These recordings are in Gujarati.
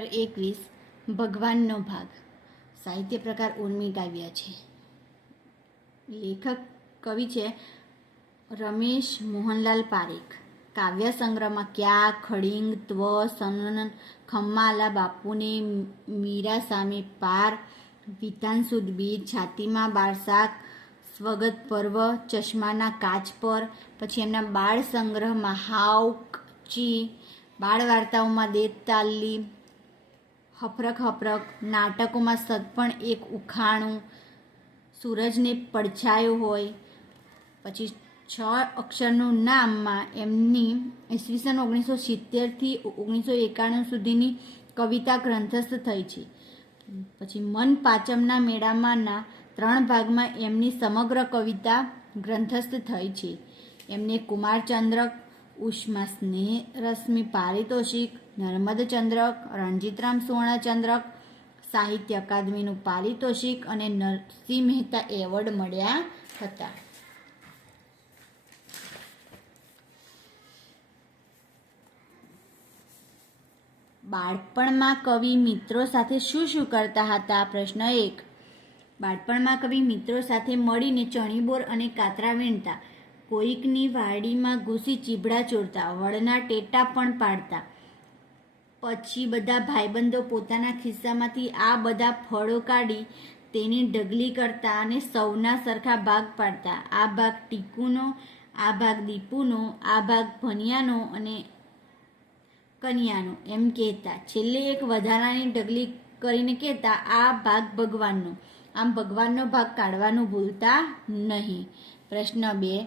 21 ભગવાનનો ભાગ સાહિત્ય પ્રકાર ઉર્મી કાવ્ય છે. લેખક કવિ છે રમેશ મોહનલાલ પારેખ. કાવ્ય સંગ્રહમાં ક્યા, ખડિંગ, ત્વ, સનન, ખમ્માલા બાપુને, મીરા સામે પાર, વિધાન સુદ બીજ, છાતીમાં બાળશાક, સ્વગત પર્વ, ચશ્માના કાચ પર. પછી એમના બાળ સંગ્રહમાં હાઉક, ચી, બાળ વાર્તાઓમાં દેતાલી, હફરક હફરક, નાટકોમાં સગપણ એક ઉખાણું, સૂરજને પડછાયો હોય. પછી 6 અક્ષરનું નામમાં એમની ઈસવીસન 1970થી 1991 સુધીની કવિતા ગ્રંથસ્થ થઈ છે. પછી મન પાંચમના મેળામાંના 3 ભાગમાં એમની સમગ્ર કવિતા ગ્રંથસ્થ થઈ છે. એમને કુમારચંદ્રક, ઉષ્મા સ્નેહ રશ્મિ પારિતોષિક, નર્મદચંદ્રક, રણજીતરામ સુવર્ણચંદ્રક, સાહિત્ય અકાદમીનું પારિતોષિક અને નરસિંહ મહેતા એવોર્ડ મળ્યા હતા. બાળપણમાં કવિ મિત્રો સાથે શું શું કરતા હતા? પ્રશ્ન 1. બાળપણમાં કવિ મિત્રો સાથે મળીને ચણીબોર અને કાતરા વીણતા, કોઈકની વાડીમાં ઘૂસી ચીભડા ચોરતા, વડના ટેટા પણ પાડતા. પછી બધા ભાઈબંધો પોતાના ખિસ્સામાંથી આ બધા ફળો કાઢી તેની ઢગલી કરતા અને સૌના સરખા ભાગ પાડતા. આ ભાગ ટીકુનો, આ ભાગ દીપુનો, આ ભાગ ભનિયાનો અને કનિયાનો એમ કહેતા. છેલ્લે એક વધારાની ઢગલી કરીને કહેતા આ ભાગ ભગવાનનો. આમ ભગવાનનો ભાગ કાઢવાનું ભૂલતા નહીં. પ્રશ્ન 2.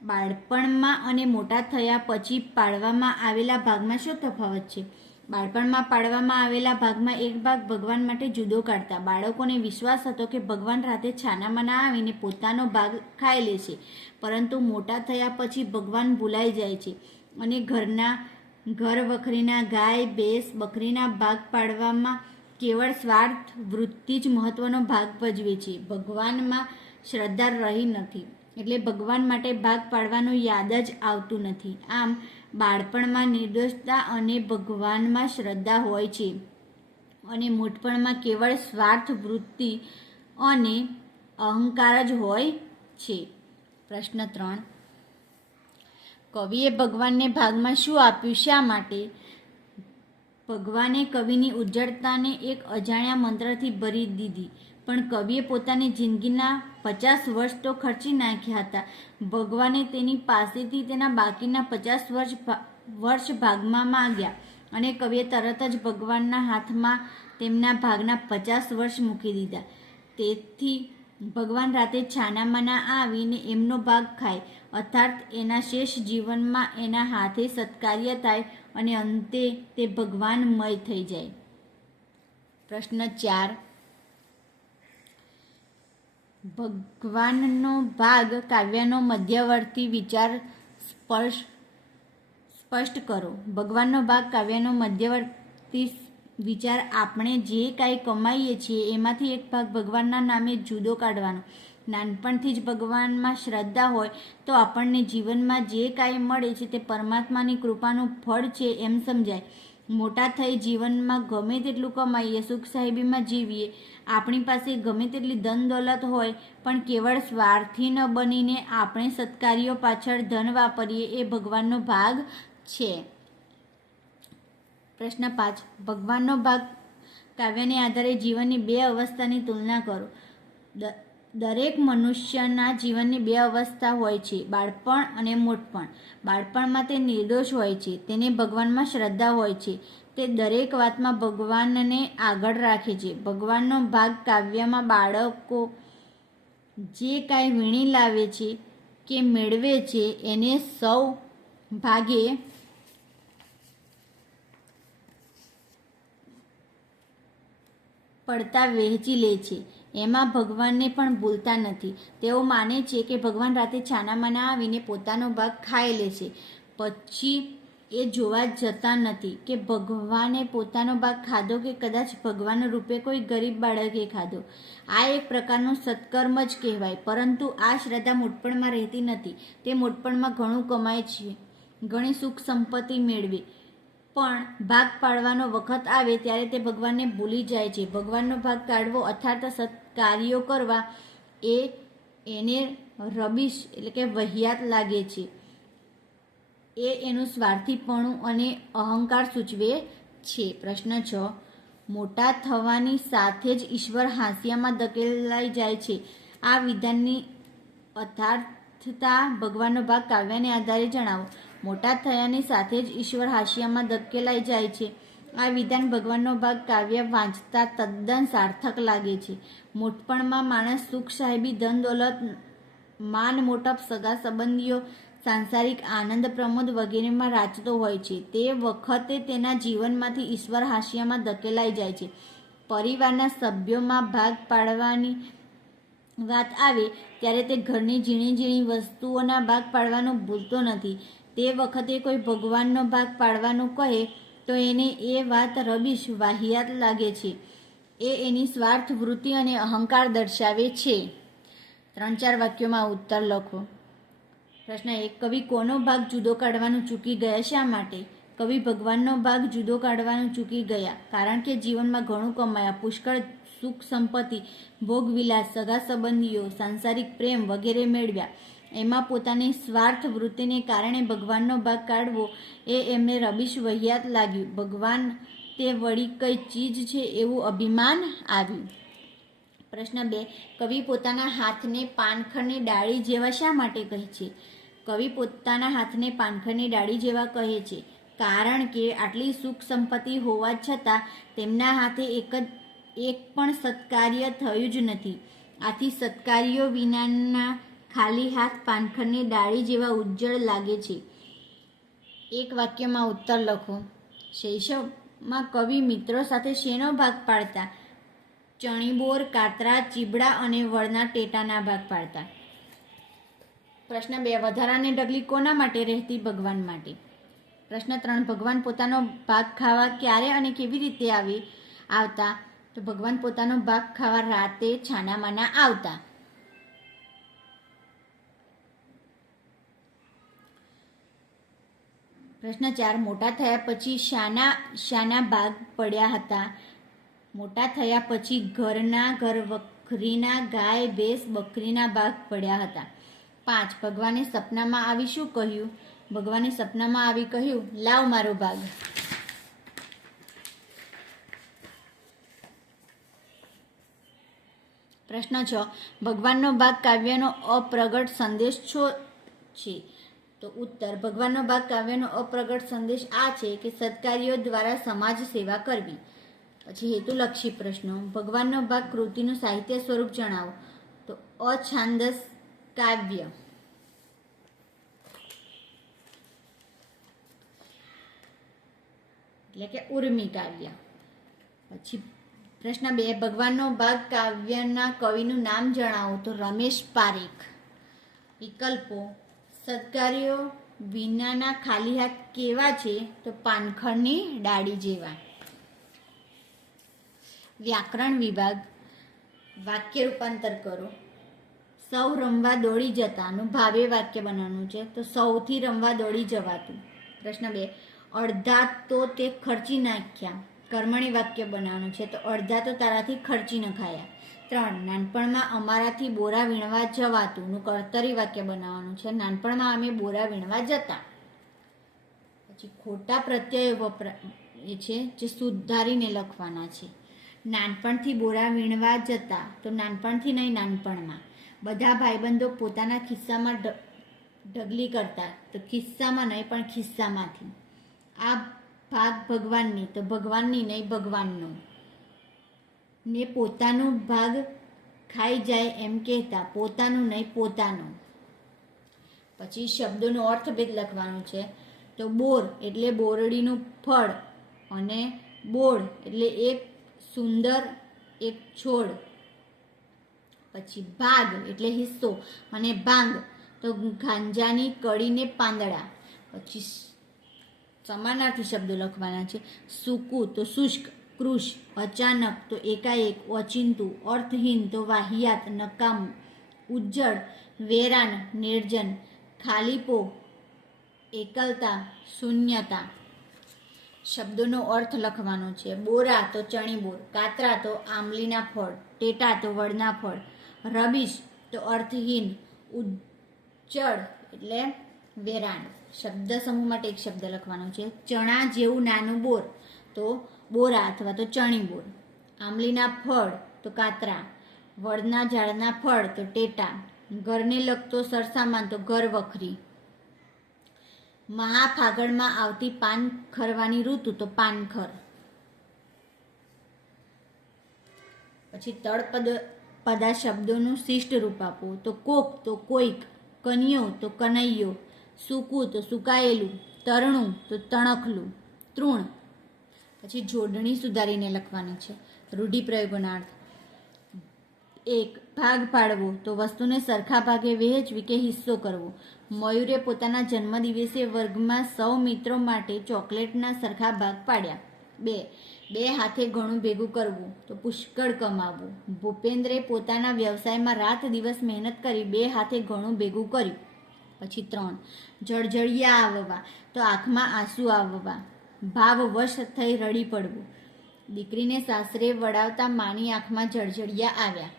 બાળપણમાં અને મોટા થયા પછી પાડવામાં આવેલા ભાગમાં શું તફાવત છે? બાળપણમાં પાડવામાં આવેલા ભાગમાં એક ભાગ ભગવાન માટે જુદો કાઢતા. બાળકોને વિશ્વાસ હતો કે ભગવાન રાતે છાનામાના આવીને પોતાનો ભાગ ખાઈ લેશે. પરંતુ મોટા થયા પછી ભગવાન ભૂલાઈ જાય છે અને ઘર વખરીના ગાય, ભેંસ, બકરીના ભાગ પાડવામાં કેવળ સ્વાર્થ વૃત્તિ જ મહત્વનો ભાગ ભજવે છે. ભગવાનમાં શ્રદ્ધા રહી નથી, એટલે ભગવાન માટે ભાગ પાડવાનું યાદ જ આવતું નથી. આમ બાળપણમાં નિર્દોષતા અને ભગવાનમાં શ્રદ્ધા હોય છે અને મોટપણમાં કેવળ સ્વાર્થ વૃત્તિ અને અહંકાર જ હોય છે. પ્રશ્ન 3. કવિએ ભગવાનને ભાગમાં શું આપ્યું? શા માટે? ભગવાને કવિની ઉજ્જડતાને એક અજાણ્યા મંત્રથી ભરી દીધી, પણ કવિએ પોતાની જિંદગીના 50 વર્ષ તો ખર્ચી નાખ્યા હતા. ભગવાને તેની પાસેથી તેના બાકીના 50 વર્ષ ભાગમાં માંગ્યા અને કવિએ તરત જ ભગવાનના હાથમાં તેમના ભાગના 50 વર્ષ મૂકી દીધા. તેથી ભગવાન રાતે છાનામાના આવીને એમનો ભાગ ખાય, અર્થાત એના શેષ જીવનમાં એના હાથે સત્કાર્ય થાય અને અંતે તે ભગવાનમય થઈ જાય. પ્રશ્ન 4. ભગવાનનો ભાગ કાવ્યનો મધ્યવર્તી વિચાર સ્પષ્ટ કરો. ભગવાનનો ભાગ કાવ્યનો મધ્યવર્તી વિચાર આપણે જે કાંઈ કમાઈએ છીએ એમાંથી એક ભાગ ભગવાનના નામે જુદો કાઢવાનો. નાનપણથી જ ભગવાનમાં શ્રદ્ધા હોય તો આપણને જીવનમાં જે કાંઈ મળે છે તે પરમાત્માની કૃપાનું ફળ છે એમ સમજાય. મોટા થઈ જીવનમાં ગમે તેટલું કમાઈએ, સુખ સાહેબીમાં જીવીએ, આપણી પાસે ગમે તેટલી ધન દોલત હોય, પણ કેવળ સ્વાર્થી ન બનીને આપણે સત્કાર્યો પાછળ ધન વાપરીએ એ ભગવાનનો ભાગ છે. પ્રશ્ન 5. ભગવાનનો ભાગ કાવ્યને આધારે જીવનની 2 અવસ્થાની તુલના કરો. દરેક મનુષ્યના જીવનની 2 અવસ્થા હોય છે, બાળપણ અને મોટપણ. બાળપણમાં તે નિર્દોષ હોય છે, તેને ભગવાનમાં શ્રદ્ધા હોય છે, તે દરેક વાતમાં ભગવાનને આગળ રાખે છે. ભગવાનનો ભાગ કાવ્યમાં બાળકો જે કાંઈ વીણી લાવે છે કે મેળવે છે એને સૌ ભાગે પડતા વહેંચી લે છે. એમાં ભગવાનને પણ ભૂલતા નથી. તેઓ માને છે કે ભગવાન રાતે છાનામાના આવીને પોતાનો ભાગ ખાઈ લે છે. પછી એ જોવા જતા નથી કે ભગવાને પોતાનો ભાગ ખાધો કે કદાચ ભગવાન રૂપે કોઈ ગરીબ બાળકે ખાધો. આ એક પ્રકારનું સત્કર્મ જ કહેવાય. પરંતુ આ શ્રદ્ધા મોટપણમાં રહેતી નથી. તે મોટપણમાં ઘણું કમાય છે, ઘણી સુખ સંપત્તિ મેળવે પણ ભાગ પાડવાનો વખત આવે ત્યારે તે ભગવાનને ભૂલી જાય છે. ભગવાનનો ભાગ કાઢવો અર્થાત સત્કાર્યો કરવા એને રબીશ એટલે કે વહિયાત લાગે છે. એ એનું સ્વાર્થીપણું અને અહંકાર સૂચવે છે. પ્રશ્ન 6. મોટા થવાની સાથે જ ઈશ્વર હાંસિયામાં ધકેલાઈ જાય છે. આ વિધાનની યથાર્થતા ભગવાનનો ભાગ કાવ્યને આધારે જણાવો. મોટા થયાની સાથે જ ઈશ્વર હાંસિયામાં ધકેલાઈ જાય છે. આ વિધાન ભગવાનનો ભાગ કાવ્ય વાંચતા તદ્દન સાર્થક લાગે છે. મોટપણમાં માણસ સુખ સાહેબી, ધન દોલત, માન મોટપ, સગા સંબંધીઓ, સાંસારિક આનંદ પ્રમોદ વગેરેમાં રાચતો હોય છે. તે વખતે તેના જીવનમાંથી ઈશ્વર હાંસિયામાં ધકેલાઈ જાય છે. પરિવારના સભ્યોમાં ભાગ પાડવાની વાત આવે ત્યારે તે ઘરની ઝીણી ઝીણી વસ્તુઓના ભાગ પાડવાનું ભૂલતો નથી. તે વખતે કોઈ ભગવાનનો ભાગ પાડવાનું કહે તો એને એ વાત રબીશ, વાહિયાત લાગે છે. એ એની સ્વાર્થ વૃત્તિ અને અહંકાર દર્શાવે છે. 3-4 વાક્યોમાં ઉત્તર લખો. પ્રશ્ન 1. કવિ કોનો ભાગ જુદો કાઢવાનું ચૂકી ગયા? શા માટે? કવિ ભગવાનનો ભાગ જુદો કાઢવાનું ચૂકી ગયા કારણ કે જીવનમાં ઘણું કમાયા, પુષ્કળ સુખ સંપત્તિ, ભોગવિલાસ, સગા સંબંધીઓ, સાંસારિક પ્રેમ વગેરે મેળવ્યા. એમાં પોતાની સ્વાર્થ વૃત્તિને કારણે ભગવાનનો ભાગ કાઢવો એ એમને રબીશ, વહિયાત લાગ્યું. ભગવાન તે વળી કઈ ચીજ છે એવું અભિમાન આવ્યું. પ્રશ્ન 2. કવિ પોતાના હાથને પાનખરની ડાળી જેવા શા માટે કહે છે? કવિ પોતાના હાથને પાનખરની ડાળી જેવા કહે છે કારણ કે આટલી સુખ સંપત્તિ હોવા છતાં તેમના હાથે એક પણ સત્કાર્ય થયું જ નથી. આથી સત્કાર્યો વિનાના ખાલી હાથ પાનખરની ડાળી જેવા ઉજ્જળ લાગે છે. 1 વાક્યમાં ઉત્તર લખો. શૈશવમાં કવિ મિત્રો સાથે શેનો ભાગ પાડતા? ચણીબોર, કાતરા, ચીબડા અને વળના ટેટાના ભાગ પાડતા. પ્રશ્ન 2. વધારાની ઢગલી કોના માટે રહેતી? ભગવાન માટે. પ્રશ્ન 3. ભગવાન પોતાનો ભાગ ખાવા ક્યારે અને કેવી રીતે આવતા? તો ભગવાન પોતાનો ભાગ ખાવા રાતે છાનામાના આવતા. પ્રશ્ન 4. મોટા થયા પછી શાના ભાગ પડ્યા હતા? મોટા થયા પછી ઘર વખરીના, ગાય, ભેંસ, બકરીના ભાગ પડ્યા હતા. 5. ભગવાને સપનામાં આવી શું કહ્યું? ભગવાને સપનામાં આવી કહ્યું, લાવ મારો ભાગ. પ્રશ્ન 6. ભગવાનનો ભાગ કાવ્યનો અપ્રગટ સંદેશ શો છે? તો ઉત્તર. ભગવાનનો ભાગ કાવ્યનો અપ્રગટ સંદેશ આ છે કે સત્કાર્યો દ્વારા સમાજ સેવા કરવી. પછી હેતુલક્ષી પ્રશ્નો. ભગવાનનો ભાગ કૃતિનું સાહિત્ય સ્વરૂપ જણાવો. તો અછાંદસ કાવ્ય. એટલે કે ઉર્મી કાવ્ય. પછી પ્રશ્ન 2. ભગવાનનો ભાગ કાવ્યના કવિનું નામ જણાવો. તો રમેશ પારેખ. વિકલ્પો. સત્કાર્યો વિનાના ખાલી હાથ કેવા છે? તો પાનખરની ડાળી જેવા. વ્યાકરણ વિભાગ. વાક્ય રૂપાંતર કરો. સૌ રમવા દોડી જતાનું ભાવે વાક્ય બનાવવાનું છે. તો સૌથી રમવા દોડી જવાતું. પ્રશ્ન 2. અડધા તો તે ખર્ચી નાખ્યા. કર્મણી વાક્ય બનાવવાનું છે. તો અડધા તો તારાથી ખર્ચી નખાયા. 3. નાનપણમાં અમારાથી બોરા વીણવા જવાતું નું કર્તરી વાક્ય બનાવવાનું છે. નાનપણમાં અમે બોરા વીણવા જતા. પછી ખોટા પ્રત્યયો એ છે જે સુધારીને લખવાના છે. નાનપણથી બોરા વીણવા જતા. તો નાનપણથી નહીં, નાનપણમાં. બધા ભાઈબંધો પોતાના ખિસ્સામાં ઢગલી કરતા. તો ખિસ્સામાં નહીં પણ ખિસ્સામાંથી. આ ભાગ ભગવાનની. તો ભગવાનની નહીં, ભગવાનનો. ને પોતાનું ભાગ ખાઈ જાય એમ કહેતા. પોતાનું નહીં, પોતાનું. પછી શબ્દોનો અર્થભેદ લખવાનું છે. તો બોર એટલે બોરડીનું ફળ અને બોળ એટલે એક સુંદર એક છોડ. પછી ભાગ એટલે હિસ્સો અને ભાંગ તો ગાંજાની કળીને પાંદડા. પછી સમાનાર્થી શબ્દો લખવાના છે. સૂકું તો શુષ્ક, કૃશ. અચાનક તો એકાએક, ઓચિંતું. અર્થહીન તો વાહિયાત, નકામું. ઉજ્જળ, વેરાન, નિર્જન. ખાલીપો, એકલતા, શૂન્યતા. શબ્દોનો અર્થ લખવાનો છે. બોરા તો ચણી બોર, કાતરા તો આંબલીના ફળ, ટેટા તો વડના ફળ, રબીશ તો અર્થહીન, ઉજ્જડ એટલે વેરાણ. શબ્દ સમૂહ માટે એક શબ્દ લખવાનો છે. ચણા જેવું નાનું બોર તો બોરા અથવા તો ચણી બોર, આંબલીના ફળ તો કાતરા, વડના ઝાડના ફળ તો ટેટા, ઘરને લગતો સરસામાન તો ઘર વખરી, મહાફાગણમાં આવતી પાન ખરવાની ઋતુ તો પાનખર. પછી તળપદા શબ્દોનું શિષ્ટ રૂપ આપો તો કોક તો કોઈક, કનિયો તો કનૈયો, સૂકું તો સુકાયેલું, તરણું તો તણખલું, તૃણ. પછી જોડણી સુધારીને લખવાની છે. રૂઢિપ્રયોગોના અર્થ. 1. ભાગ પાડવો તો વસ્તુને સરખા ભાગે વહેંચવી કે હિસ્સો કરવો. મયુરે પોતાના જન્મદિવસે વર્ગમાં સૌ મિત્રો માટે ચોકલેટના સરખા ભાગ પાડ્યા. 2. બે હાથે ઘણું ભેગું કરવું તો પુષ્કળ કમાવવું. ભૂપેન્દ્રે પોતાના વ્યવસાયમાં રાત દિવસ મહેનત કરી 2 હાથે ઘણું ભેગું કર્યું. પછી 3. જળજળિયા આવવા તો આંખમાં આંસુ આવવા, ભાવવશ થઈ રડી પડવું. દીકરીને સાસરે વળાવતા માની આંખમાં જળજળિયા આવ્યા.